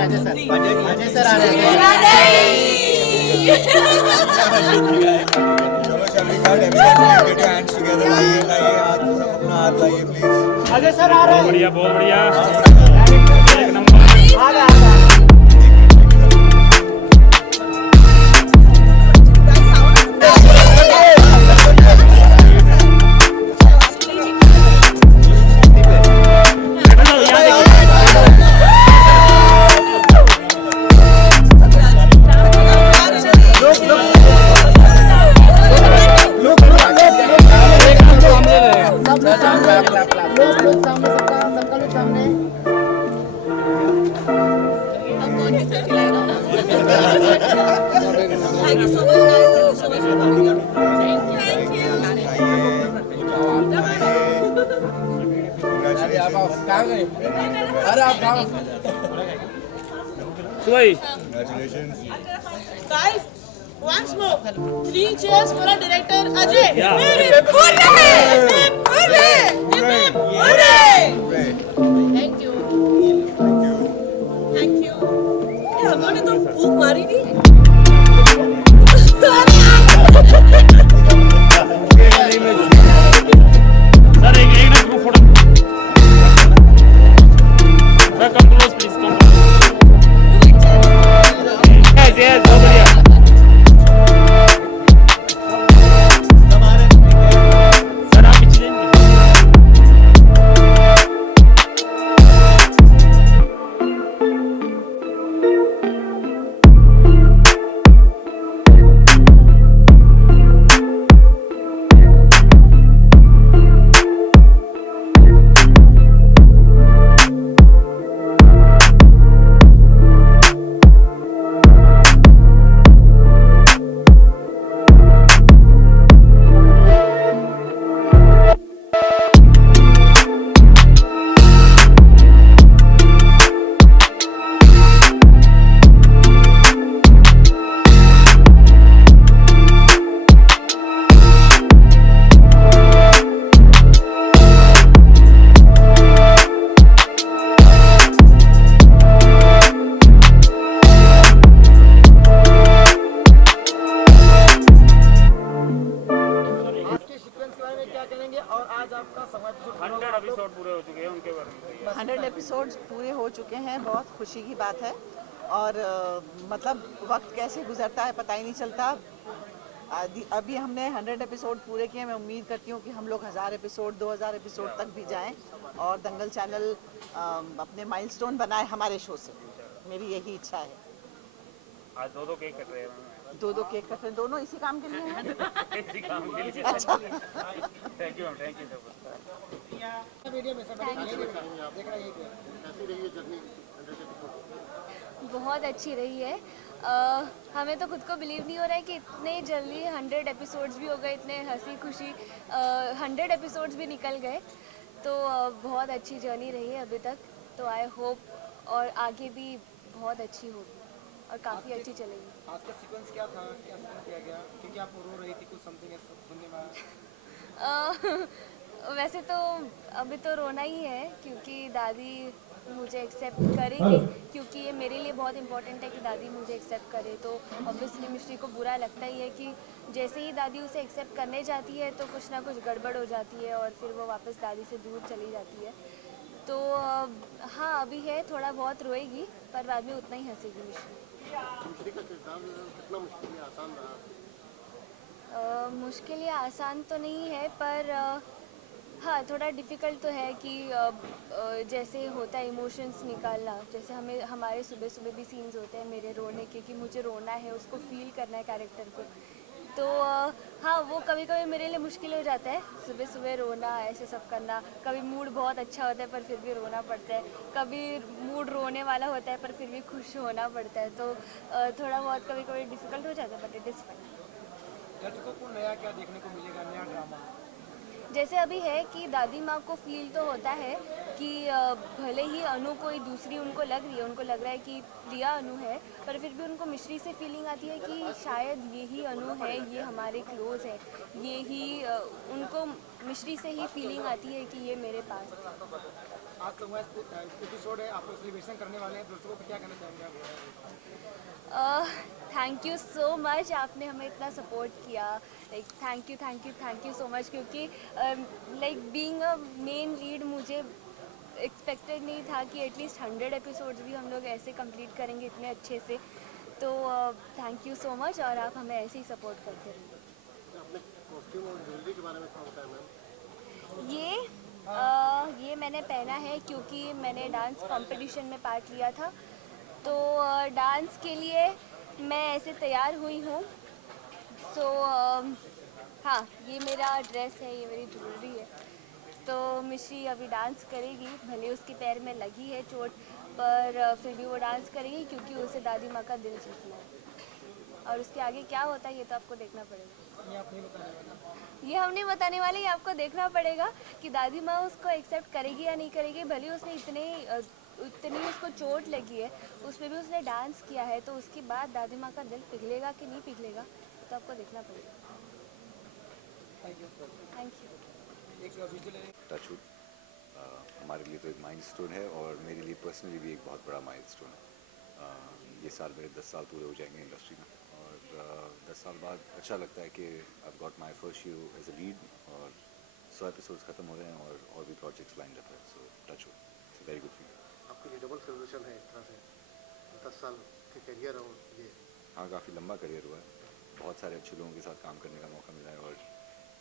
Ajay sir आ रहे हैं। चलो Sharmika, definitely get your hands together. लाइए लाइए हाथ, अपना हाथ लाइए प्लीज। अजय सर आ रहे हैं। बढ़िया, बहुत बढ़िया, एक number. Thank you so much, guys. Thank you so much for coming up. Thank you. सुबह Congratulations. Guys, once more, 3 cheers for our director Ajay. Yeah. Hooray! Hooray! Hooray! Thank you. Thank you. ये हम लोगों ने तो भूख मारी नहीं। Sir एक ना group photo. Come close please, come close. Yes बहुत बढ़िया। सर आप पीछे जाइए। और आज आपका समय 100 एपिसोड पूरे हो चुके हैं, उनके बारे में 100 एपिसोड्स पूरे हो चुके हैं, बहुत खुशी की बात है। और मतलब वक्त कैसे गुजरता है पता ही नहीं चलता। अभी हमने 100 एपिसोड पूरे किए। मैं उम्मीद करती हूँ कि हम लोग 1000 एपिसोड 2000 एपिसोड तक भी जाएं और दंगल चैनल अपने माइलस्टोन बनाए हमारे शो से। मेरी यही इच्छा है। आज दो केक कट रहे हैं। दो केक कट रहे, दोनों इसी काम के लिए हैं। इसी काम के लिए। अच्छा, thank you ma'am, thank you so much. Video में सब देख रहे हैं। कैसी रही है जर्नी? बहुत अच्छी रही है। हमें तो खुद को बिलीव नहीं हो रहा है कि इतने जल्दी 100 एपिसोड्स भी हो गए, इतने हंसी खुशी 100 एपिसोड्स भी निकल गए। तो बहुत अच्छी जर्नी रही है अभी तक। तो आई होप और आगे भी बहुत अच्छी होगी और काफ़ी अच्छी चलेगी। आज का सीक्वेंस क्या था, क्या किया गया? क्योंकि आप रो रही थी, कुछ समथिंग सुनने में आया। वैसे तो अभी तो रोना ही है क्योंकि दादी मुझे एक्सेप्ट करेगी, क्योंकि ये मेरे लिए बहुत इंपॉर्टेंट है कि दादी मुझे एक्सेप्ट करे। तो ऑब्वियसली मिश्री को बुरा लगता ही है कि जैसे ही दादी उसे एक्सेप्ट करने जाती है तो कुछ ना कुछ गड़बड़ हो जाती है और फिर वो वापस दादी से दूर चली जाती है। तो हाँ, अभी है, थोड़ा बहुत रोएगी पर बाद में उतना ही हंसेगी मिश्री। मिश्री का किरदार कितना मुश्किल या आसान रहा? मुश्किल या आसान तो नहीं है, पर हाँ थोड़ा डिफ़िकल्ट तो है कि जैसे होता है इमोशंस निकालना। जैसे हमें हमारे सुबह सुबह भी सीन्स होते हैं मेरे रोने के, कि मुझे रोना है, उसको फील करना है कैरेक्टर को। तो हाँ, वो कभी कभी मेरे लिए मुश्किल हो जाता है, सुबह सुबह रोना, ऐसे सब करना। कभी मूड बहुत अच्छा होता है पर फिर भी रोना पड़ता है, कभी मूड रोने वाला होता है पर फिर भी खुश होना पड़ता है। तो थोड़ा बहुत कभी कभी डिफ़िकल्ट हो जाता है, बट इट इज़ फन। दर्शकों को नया क्या देखने को मिलेगा, नया ड्रामा? जैसे अभी है कि दादी माँ को फील तो होता है कि भले ही अनु कोई दूसरी उनको लग रही है, उनको लग रहा है कि प्रिया अनु है, पर फिर भी उनको मिश्री से फीलिंग आती है कि शायद ये ही अनु है, ये हमारे क्लोज है, ये ही उनको मिश्री से ही फीलिंग आती है कि ये मेरे पास है। आज तो एपिसोड है, आप लोग सेलिब्रेशन करने वाले हैं, दोस्तों को क्या कहना चाहेंगे आप? थैंक यू सो मच, आपने हमें इतना सपोर्ट किया। Like thank you so much, क्योंकि like being a main lead मुझे एक्सपेक्टेड नहीं था कि एटलीस्ट 100 एपिसोड्स भी हम लोग ऐसे कंप्लीट करेंगे इतने अच्छे से। तो थैंक यू सो मच, और आप हमें ऐसे ही सपोर्ट करते रहिए। अपने कॉस्ट्यूम और ज्वेलरी के बारे में थोड़ा बताएं मैम। ये मैंने पहना है क्योंकि मैंने डांस कंपटीशन में पार्ट लिया था, तो डांस के लिए मैं ऐसे तैयार हुई हूँ। सो हाँ, ये मेरा ड्रेस है, ये मेरी ज्वेलरी है। तो मिश्री अभी डांस करेगी, भले उसके पैर में लगी है चोट, पर फिर भी वो डांस करेगी क्योंकि उसे दादी माँ का दिल जीतना है। और उसके आगे क्या होता है ये तो आपको देखना पड़ेगा। ये आप नहीं बताने वाले? ये हम नहीं बताने वाले, ये आपको देखना पड़ेगा कि दादी माँ उसको एक्सेप्ट करेगी या नहीं करेगी। भले उसने इतनी उसको चोट लगी है, उसमें भी उसने डांस किया है, तो उसके बाद दादी माँ का दिल पिघलेगा कि नहीं पिघलेगा तो आपको देखना पड़ेगा। Thank you. एक विजुअल टचवुड हमारे लिए तो एक माइलस्टोन है, और मेरे लिए पर्सनली भी एक बहुत बड़ा माइलस्टोन है। ये साल मेरे 10 साल पूरे हो जाएंगे इंडस्ट्री में, और 10 साल बाद अच्छा लगता है कि I got my first show as a lead, और 100 एपिसोड्स खत्म हो रहे हैं और भी प्रोजेक्ट्स लाइन अप है। So touchwood, it's very good feeling. आपके लिए डबल सेलिब्रेशन है एक तरह से, 10 साल के करियर और ये। हाँ, काफ़ी लंबा करियर हुआ है, बहुत सारे अच्छे लोगों के साथ काम करने का मौका मिला है, और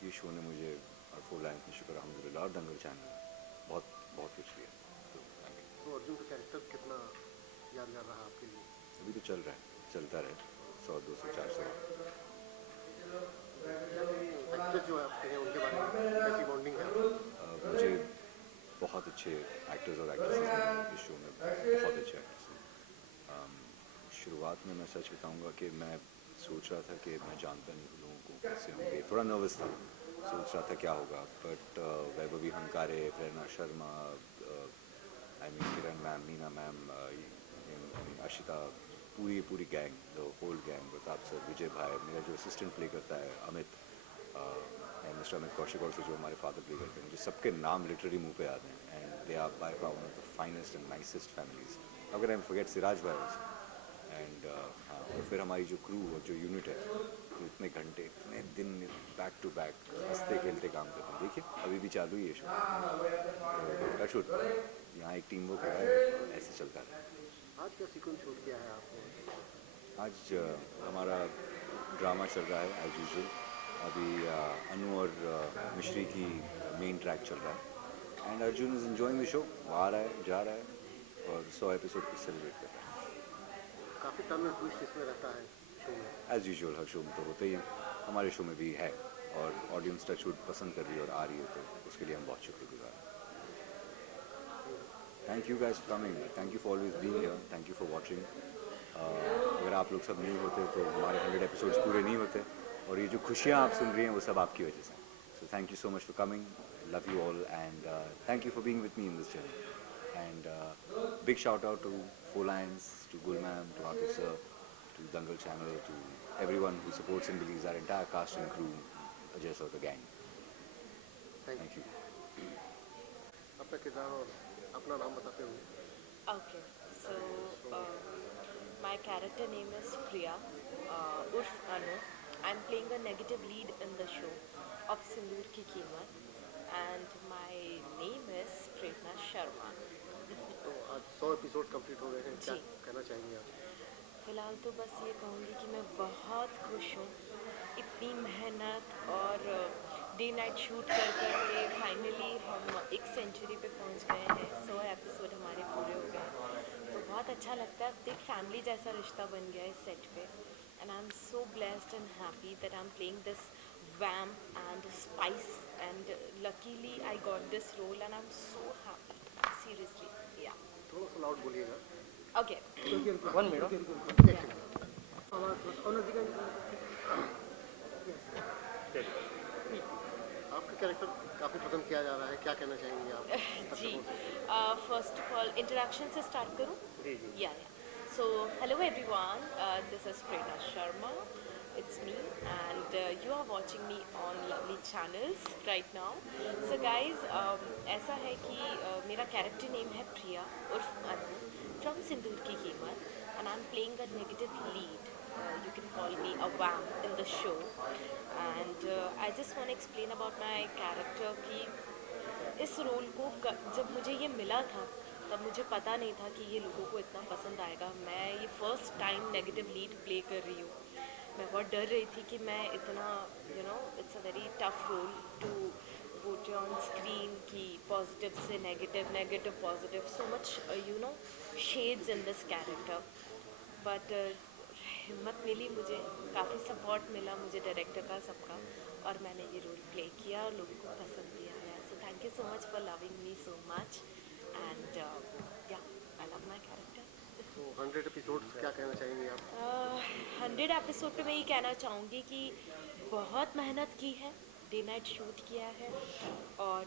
ये शो ने मुझे और 4 लाइन्स में शुक्र अल्हम्दुलिल्लाह और दंगल चैनल बहुत बहुत कुछ दिया। तो अर्जुन का कैरेक्टर कितना यादगार रहा आपके लिए? अभी तो चल रहा है, चलता रहे, 100, 200, 400। एक्टर जो है आपके हैं उनके बारे में कैसी बॉन्डिंग है आपकी? मुझे बहुत अच्छे एक्टर्स और एक्ट्रेसेस हैं इस शो में, बहुत अच्छे एक्टर्स हैं। शुरुआत में मैं सच बताऊंगा कि मैं सोच रहा था कि मैं जानता नहीं हूँ लोगों को कैसे होंगे, थोड़ा नर्वस था, सोच रहा था क्या होगा। But Vaibhavi Hankare, Prerna Sharma, I mean Kiran ma'am, Meena ma'am, Ashita, पूरी gang, the whole gang, Pratap sir, Vijay भाई, मेरा जो असिस्टेंट प्ले करता है अमित, मिस्टर अमित कौशिक, और से जो हमारे फादर प्ले करते हैं, मुझे सबके नाम लिटरली मुंह पे याद हैं, and they are by far one of the finest and nicest families. अगर आई फॉरगेट सिराज भाई ऑल्सो। एंड हाँ, और फिर हमारी जो क्रू और जो यूनिट है, तो इतने घंटे, इतने दिन बैक टू बैक हंसते खेलते काम करते हैं। देखिए अभी भी चालू ही है शो, टचवुड, यहाँ एक टीम वर्क हो रहा है, ऐसे चलता है। आज क्या सीक्वेंस शूट किया है आपने? आज हमारा ड्रामा चल रहा है एज यूजुअल। अभी अनु और मिश्री की मेन ट्रैक चल रहा है, and Arjun is enjoying the show, आ रहा है, जा रहा है, और 100 एपिसोड को सेलिब्रेट कर रहा है। काफ़ी टर्न और ट्विस्ट इसमें रहता है शो में। एज यूजुअल हर शो में तो होता ही है, हमारे शो में भी है, और ऑडियंस टचवुड पसंद कर रही है और आ रही है, तो उसके लिए हम बहुत शुक्रगुजार हैं। Thank you guys for coming, thank you for always being here, thank you for watching. अगर आप लोग सब नहीं होते तो हमारे 100 एपिसोड्स पूरे नहीं होते, और ये जो खुशियाँ आप सुन रही हैं वो सब आपकी वजह से। So thank you so much for coming, love you all, and thank you for being with me in this journey. And big shout out to 4 Lions, to Gul ma'am, to Atif sir, to Dangal channel, to everyone who supports and believes, our entire cast and crew, Ajay sir, the gang. Thank you. अपना किरदार और अपना नाम बताते हुए। Okay, so my character name is Priya, Urf Anu. I'm playing a negative lead in the show of Sindoor Ki कीमत, and my name is Prerna Sharma. तो आज 100 एपिसोड कंप्लीट हो गए हैं, क्या जी। कहना चाहेंगे आप? फ़िलहाल तो बस ये कहूँगी कि मैं बहुत खुश हूँ, इतनी मेहनत और डे नाइट शूट कर के फाइनली हम 1 सेंचुरी पे पहुँच गए हैं, 100 एपिसोड हमारे पूरे हो गए हैं, तो बहुत अच्छा लगता है। एक फैमिली जैसा रिश्ता बन गया है इस सेट पे, and I am so blessed and happy that I am playing this vamp and spice, and luckily I got this role, and I am so happy, seriously, yeah. थोड़ा सा लाउड बोलिएगा। Okay, 1 minute. आपका character काफ़ी पसंद किया जा रहा है, क्या कहना चाहेंगे आप? जी, फर्स्ट ऑफ ऑल इंट्रोडक्शन से स्टार्ट करूँ? जी। या so hello everyone, this is Prerna Sharma, it's me, and you are watching me on lovely channels right now. So guys, ऐसा है कि मेरा character name है प्रिया उर्फ अनु from सिंदूर की कीमत, and I'm playing a negative lead. You can call me a vamp in the show, and I just want to explain about my character कि इस रोल को जब मुझे ये मिला था तब मुझे पता नहीं था कि ये लोगों को इतना पसंद आएगा। मैं ये first time negative lead play कर रही हूँ। मैं बहुत डर रही थी कि मैं इतना it's a very tough role to portray on screen की पॉजिटिव से negative, negative positive, so much shades in this character. But हिम्मत मिली मुझे, काफ़ी सपोर्ट मिला मुझे डायरेक्टर का, सबका, और मैंने ये रोल प्ले किया और लोगों को पसंद भी आया। सो thank you so much for loving me so much, and या आई लव माई कैरेक्टर। तो 100 एपिसोड्स क्या कहना चाहेंगे आप? 100 एपिसोड पे मैं ये कहना चाहूँगी कि बहुत मेहनत की है, डे नाइट शूट किया है, और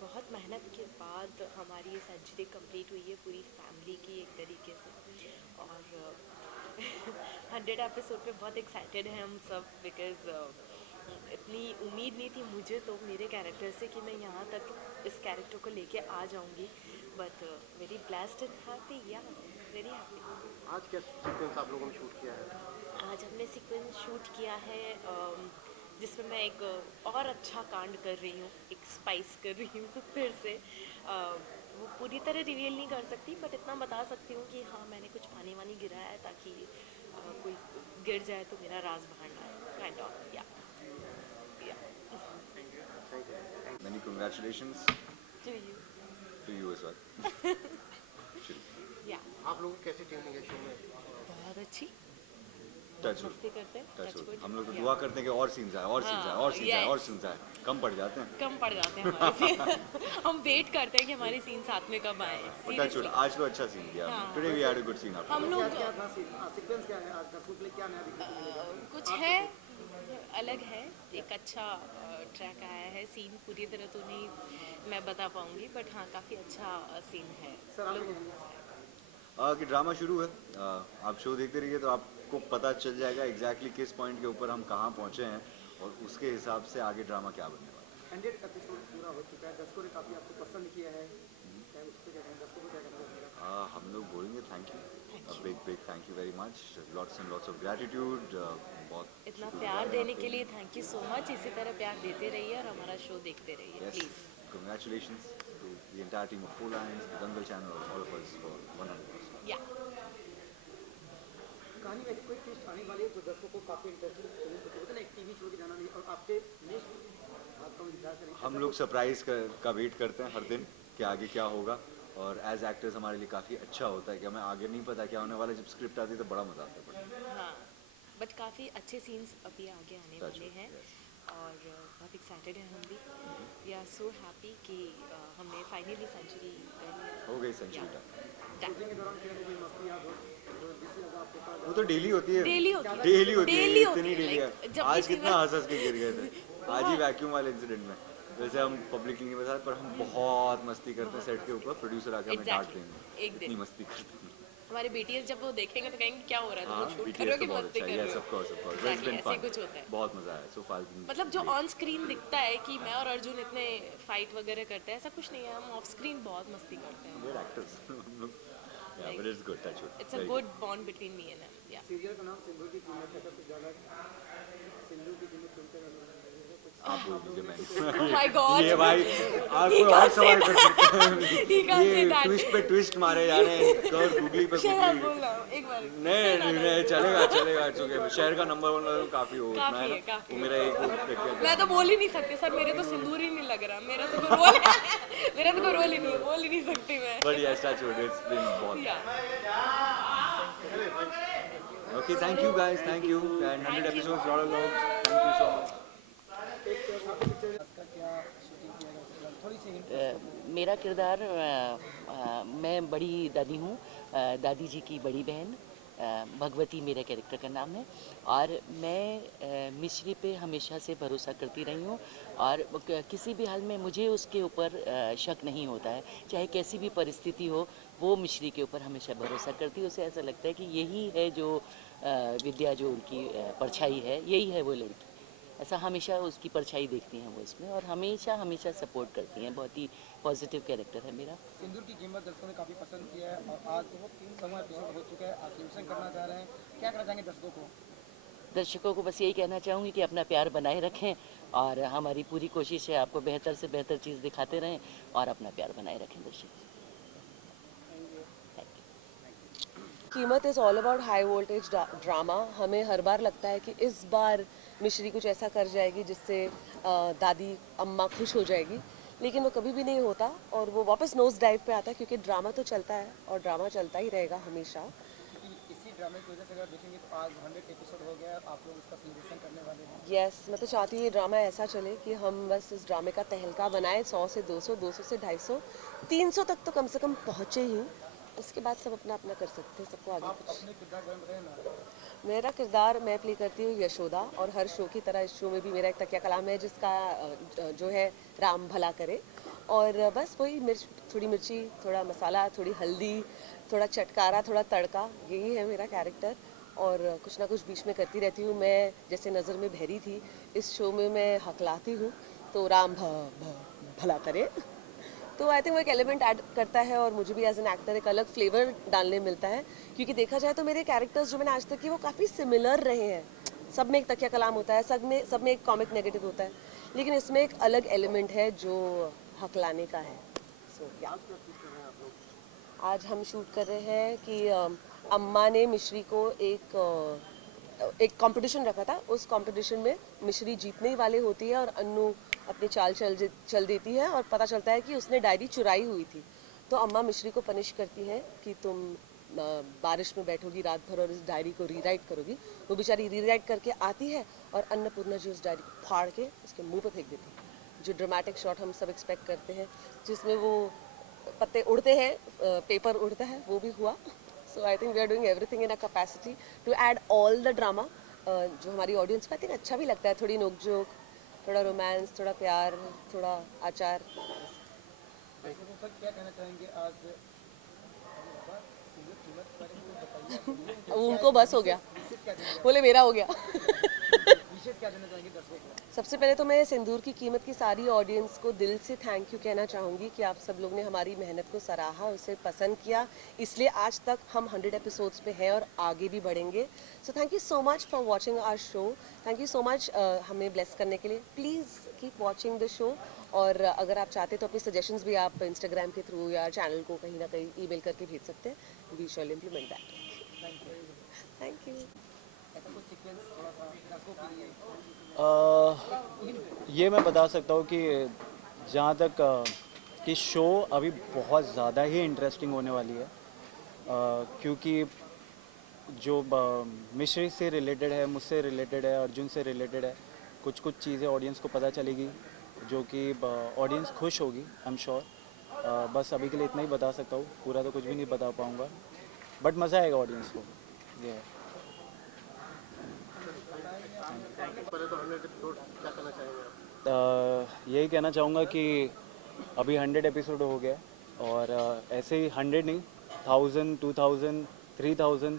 बहुत मेहनत के बाद हमारी ये सेंचुरी कंप्लीट हुई है पूरी फैमिली की एक तरीके से। और 100 एपिसोड पे बहुत एक्साइटेड हैं हम सब, बिकॉज इतनी उम्मीद नहीं थी मुझे तो मेरे कैरेक्टर से कि मैं यहाँ तक इस कैरेक्टर को लेके आ जाऊँगी, but very blessed and happy, या वेरी हैप्पी। आज क्या सीक्वेंस आप लोगों ने शूट किया है? आज हमने सीक्वेंस शूट किया है जिसमें मैं एक और अच्छा कांड कर रही हूँ, एक स्पाइस कर रही हूँ फिर से। वो पूरी तरह रिवील नहीं कर सकती, बट इतना बता सकती हूँ कि हाँ, मैंने कुछ पानी वानी गिराया है ताकि कोई गिर जाए तो मेरा राज बाहर ना आए, काइंड ऑफ, या। Many congratulations To you as well. या आप लोगों की कैसी टीमिंग है शो में? बहुत अच्छी Touch wood. मस्ती करते हैं, Touch touch wood. wood, हम लोग तो या। दुआ करते हैं कि और सीन्स आए, और सीन्स आए, और सीन्स आए, और yes. सीन्स आए, कम पड़ जाते हैं। कम पड़ जाते हैं हमारे scene। हम वेट करते हैं कि हमारे सीन साथ में कब आए। Touch wood. Seriously। आज तो अच्छा सीन किया। हाँ। Today we had a good scene after हम that. लोग क्या था सीक्वेंस क्या है आज दर्शकों के लिए, क्या नया देखने को मिलेगा? कुछ है अलग है, एक अच्छा ट्रैक आया है। सीन पूरी तरह तो नहीं मैं बता पाऊंगी, बट हाँ, काफ़ी अच्छा सीन है। कि ड्रामा शुरू है, आप शो देखते रहिए तो आपको पता चल जाएगा एग्जैक्टली किस पॉइंट के ऊपर हम कहाँ पहुँचे हैं, और उसके हिसाब से आगे ड्रामा क्या बनने वाला है। 100 एपिसोड पूरा हो चुका है, दर्शकों ने काफ़ी आपको पसंद किया है, क्या उस पर क्या कहना, दर्शकों को क्या कहना चाहेंगे? हम लोग बोलेंगे thank you, big thank you very much, lots and lots of gratitude. बहुत इतना प्यार देने के लिए थैंक यू सो मच। इसी तरह प्यार देते रहिए और हमारा शो देखते रहिए, please. Congratulations to the entire team of 4 Lions, the Dangal channel, all of us for 100%. या कहानी में कोई ट्विस्ट आने वाली है जो दर्शकों को काफ़ी इंटरेस्टिंग होता है ना, एक टीवी शो की जाना नहीं, और आपके नेक्स्ट आपका इंतजार करें। हम लोग सरप्राइज का वेट करते हैं हर दिन कि आगे क्या होगा, और एज एक्टर्स हमारे लिए काफ़ी अच्छा होता है कि हमें आगे नहीं पता क्या होने वाला है। जब स्क्रिप्ट आती है तो बड़ा मजा आता है पढ़ने। हाँ, बट काफ़ी अच्छे सीन्स अभी आगे आने वाले हैं, और बहुत एक्साइटेड हैं हम भी। वी आर सो हैप्पी कि हमने फाइनली सेंचुरी हो गई सेंचुरी का। शूटिंग के दौरान क्या कोई मस्ती याद हो जिससे ज़्यादा आपको पता वो तो डेली होती है, डेली होती है, डेली होती है, डेली होती इतनी है, डेली है। like, जब आज किसी कितना बार- हंस के गिर गए थे आज ही वैक्यूम वाले इंसिडेंट में। वैसे हम पब्लिकली नहीं बता, पर हम बहुत मस्ती करते हैं सेट के ऊपर। प्रोड्यूसर आके हमें डांट Exactly. देंगे, एक दिन। इतनी मस्ती करते हैं। हमारे BTS जब वो देखेंगे तो कहेंगे क्या हो रहा है, हाँ, तुम शूट BTS करो तो कि बहुत मस्ती अच्छा कर है, रहे yes, of course, of course. Exactly, It's been ऐसे fun. कुछ होता है। बहुत मजा आया so far. मतलब जो ऑन स्क्रीन दिखता है कि मैं और अर्जुन इतने फाइट वगैरह करते हैं, ऐसा कुछ नहीं है। हम ऑफ स्क्रीन बहुत मस्ती करते हैं। We're actors. हम लोग, yeah, but it's good. Touch wood. It's a Very good bond between me and him. या सीरियल का नाम सिंदूर की कीमत है, सबसे ज़्यादा सिंदूर की कीमत सुनते रहना आप बोल दीजिए मैंने। Oh my God. ये भाई आप He कोई और can't say सवाल कर that. सकते हैं। He can't say ये that. ट्विस्ट पे ट्विस्ट मारे जा रहे हैं, कर गूगली पे शहर गूगली। बोल रहा हूँ एक बार। नहीं नहीं नहीं, चलेगा चलेगा, it's okay. शहर का नंबर 1 तो काफी हो उतना काफी है है, ना। काफी वो है। मेरा एक वो मैं तो बोल ही नहीं सकती सर, मेरे तो सिंदूर ही नहीं लग रहा, मेरा तो कोई रोल मेरा तो कोई रोल ही नहीं है, बोल ही नहीं सकती मैं। But yes touch wood, it's been बहुत। Yeah okay, thank you guys, thank you, and 100 episodes, lot of love, thank you so much. मेरा किरदार मैं बड़ी दादी हूँ, दादी जी की बड़ी बहन। भगवती मेरे कैरेक्टर का नाम है। और मैं मिश्री पे हमेशा से भरोसा करती रही हूँ और किसी भी हाल में मुझे उसके ऊपर शक नहीं होता है, चाहे कैसी भी परिस्थिति हो, वो मिश्री के ऊपर हमेशा भरोसा करती है। उसे ऐसा लगता है कि यही है जो विद्या, जो उनकी परछाई है, यही है वो लड़की। ऐसा हमेशा उसकी परछाई देखती हैं वो इसमें, और हमेशा हमेशा सपोर्ट करती हैं। बहुत ही पॉजिटिव कैरेक्टर है मेरा। सिंदूर की कीमत दर्शकों ने काफ़ी पसंद किया है और आज तो वो 3 एपिसोड हो चुका है, आशीर्वाद करना चाह रहे हैं, क्या करना चाहेंगे दर्शकों को? दर्शकों को बस यही कहना चाहूँगी कि अपना प्यार बनाए रखें, और हमारी पूरी कोशिश है आपको बेहतर से बेहतर चीज़ दिखाते रहें और अपना प्यार बनाए रखें दर्शक। कीमत is all about high voltage drama. हमें हर बार लगता है कि इस बार मिश्री कुछ ऐसा कर जाएगी जिससे दादी अम्मा खुश हो जाएगी, लेकिन वो कभी भी नहीं होता और वो वापस नोज डाइव पे आता है, क्योंकि ड्रामा तो चलता है और ड्रामा चलता ही रहेगा हमेशा। इसी ड्रामे की वजह से अगर देखेंगे तो आज 100 एपिसोड हो गया, आप लोग इसका सेलिब्रेशन करने वाले हैं। यस, मैं तो चाहती हूँ ये ड्रामा ऐसा चले कि हम बस इस ड्रामे का तहलका बनाएं। 100 से 200, 200 से 250, 300 तक तो कम से कम पहुँचे ही। उसके बाद सब अपना अपना कर सकते हैं, सबको आगे कुछ। अपने किरदार बारे में बताइए ना। मेरा किरदार मैं प्ले करती हूँ यशोदा, और हर शो की तरह इस शो में भी मेरा एक तकिया कलाम है जिसका जो है राम भला करे। और बस वही मिर्च, थोड़ी मिर्ची, थोड़ा मसाला, थोड़ी हल्दी, थोड़ा चटकारा, थोड़ा तड़का, यही है मेरा कैरेक्टर। और कुछ ना कुछ बीच में करती रहती हूँ। मैं जैसे नज़र में बहरी थी, इस शो में मैं हकलाती हूँ, तो राम भला करे। तो आई थिंक वो एक एलिमेंट ऐड करता है और मुझे भी एज एन एक्टर एक अलग फ्लेवर डालने मिलता है, क्योंकि देखा जाए तो मेरे कैरेक्टर्स जो मैंने आज तक किए वो काफ़ी सिमिलर रहे हैं। सब में एक तकिया कलाम होता है, सब में एक कॉमिक नेगेटिव होता है, लेकिन इसमें एक अलग एलिमेंट है जो हकलाने का है। सो आज हम शूट कर रहे हैं कि अम्मा ने मिश्री को एक कंपटीशन रखा था। उस कंपटीशन में मिश्री जीतने ही वाले होती है और अन्नू अपनी चाल चल देती है और पता चलता है कि उसने डायरी चुराई हुई थी। तो अम्मा मिश्री को पनिश करती हैं कि तुम बारिश में बैठोगी रात भर और इस डायरी को रीराइट करोगी। वो बेचारी रीराइट करके आती है और अन्नपूर्णा जी उस डायरी को फाड़ के उसके मुंह पे फेंक देती है। जो ड्रामेटिक शॉट हम सब एक्सपेक्ट करते हैं, जिसमें वो पत्ते उड़ते हैं, पेपर उड़ता है, वो भी हुआ। So I think we are doing everything in a capacity to add all the drama, जो हमारी ऑडियंस को आई थिंक अच्छा भी लगता है। थोड़ी नोकझोंक, थोड़ा रोमांस, थोड़ा प्यार, थोड़ा आचार। क्या कहना चाहेंगे आज उनको बस हो गया, बोले मेरा हो गया। विशेष क्या देना चाहेंगे दर्शकों को? सबसे पहले तो मैं सिंदूर की कीमत की सारी ऑडियंस को दिल से थैंक यू कहना चाहूँगी कि आप सब लोग ने हमारी मेहनत को सराहा, उसे पसंद किया, इसलिए आज तक हम 100 एपिसोड्स पे हैं और आगे भी बढ़ेंगे। So thank you so much for watching our show. Thank you so much हमें ब्लेस करने के लिए। Please keep watching the show, और अगर आप चाहते तो अपनी सजेशंस भी आप इंस्टाग्राम के थ्रू या चैनल को कहीं ना कहीं ईमेल करके भेज सकते हैं। We shall implement that. Thank you. ऐसा कुछ सीक्वेंस थोड़ा सा दर्शकों के लिए ये मैं बता सकता हूँ कि जहाँ तक कि शो अभी बहुत ज़्यादा ही इंटरेस्टिंग होने वाली है, क्योंकि जो मिश्री से रिलेटेड है, मुझसे रिलेटेड है, अर्जुन से रिलेटेड है, कुछ चीज़ें ऑडियंस को पता चलेगी जो कि ऑडियंस खुश होगी, आई एम श्योर। बस अभी के लिए इतना ही बता सकता हूँ, पूरा तो कुछ भी नहीं बता पाऊँगा, बट मज़ा आएगा ऑडियंस को। ये है। पहले तो 100 एपिसोड क्या कहना चाहेंगे आप? यही कहना चाहूँगा कि अभी 100 एपिसोड हो गया, और ऐसे ही 100 नहीं, 1000, 2000, 3000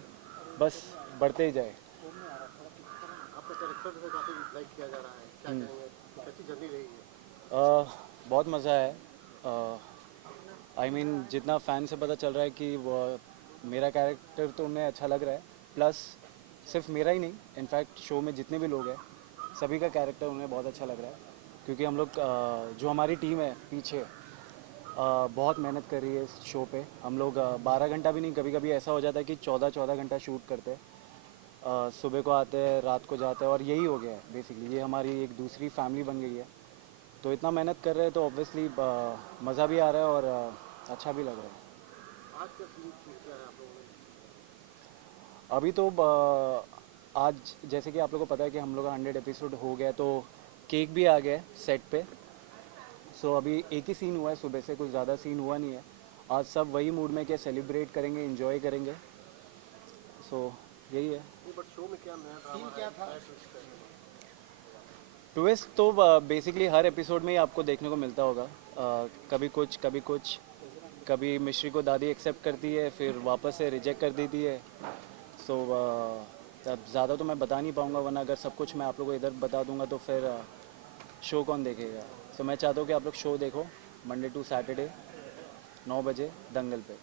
बस बढ़ते ही जाए। आपका कैरेक्टर से काफ़ी लाइक किया जा रहा है, क्या कहेंगे, कैसी जर्नी रही है? बहुत मज़ा है। आई मीन जितना फ़ैन से पता चल रहा है कि वो मेरा कैरेक्टर तो उन्हें अच्छा लग रहा है, प्लस सिर्फ मेरा ही नहीं, इनफैक्ट शो में जितने भी लोग हैं सभी का कैरेक्टर उन्हें बहुत अच्छा लग रहा है, क्योंकि हम लोग जो हमारी टीम है पीछे बहुत मेहनत कर रही है इस शो पे। हम लोग 12 घंटा भी नहीं, कभी कभी ऐसा हो जाता है कि 14 घंटा शूट करते हैं। सुबह को आते हैं, रात को जाते हैं, और यही हो गया है बेसिकली। ये हमारी एक दूसरी फैमिली बन गई है, तो इतना मेहनत कर रहे हैं तो ऑब्वियसली मज़ा भी आ रहा है और अच्छा भी लग रहा है। आज का सीन क्या है आप लोगों ने? अभी तो आज जैसे कि आप लोगों को पता है कि हम लोग का 100 एपिसोड हो गया, तो केक भी आ गया है सेट पे। सो अभी एक ही सीन हुआ है सुबह से, कुछ ज़्यादा सीन हुआ नहीं है। आज सब वही मूड में कि सेलिब्रेट करेंगे, एंजॉय करेंगे। सो यही है। बट शो में क्या नया ड्रामा क्या था? ट्विस्ट तो बेसिकली हर एपिसोड में ही आपको देखने को मिलता होगा। कभी कुछ कभी कुछ, कभी मिश्री को दादी एक्सेप्ट करती है फिर वापस से रिजेक्ट कर देती है। सो अब ज़्यादा तो मैं बता नहीं पाऊँगा, वरना अगर सब कुछ मैं आप लोगों को इधर बता दूँगा तो फिर शो कौन देखेगा। सो मैं चाहता हूँ कि आप लोग शो देखो मंडे टू सैटरडे 9 बजे दंगल पे।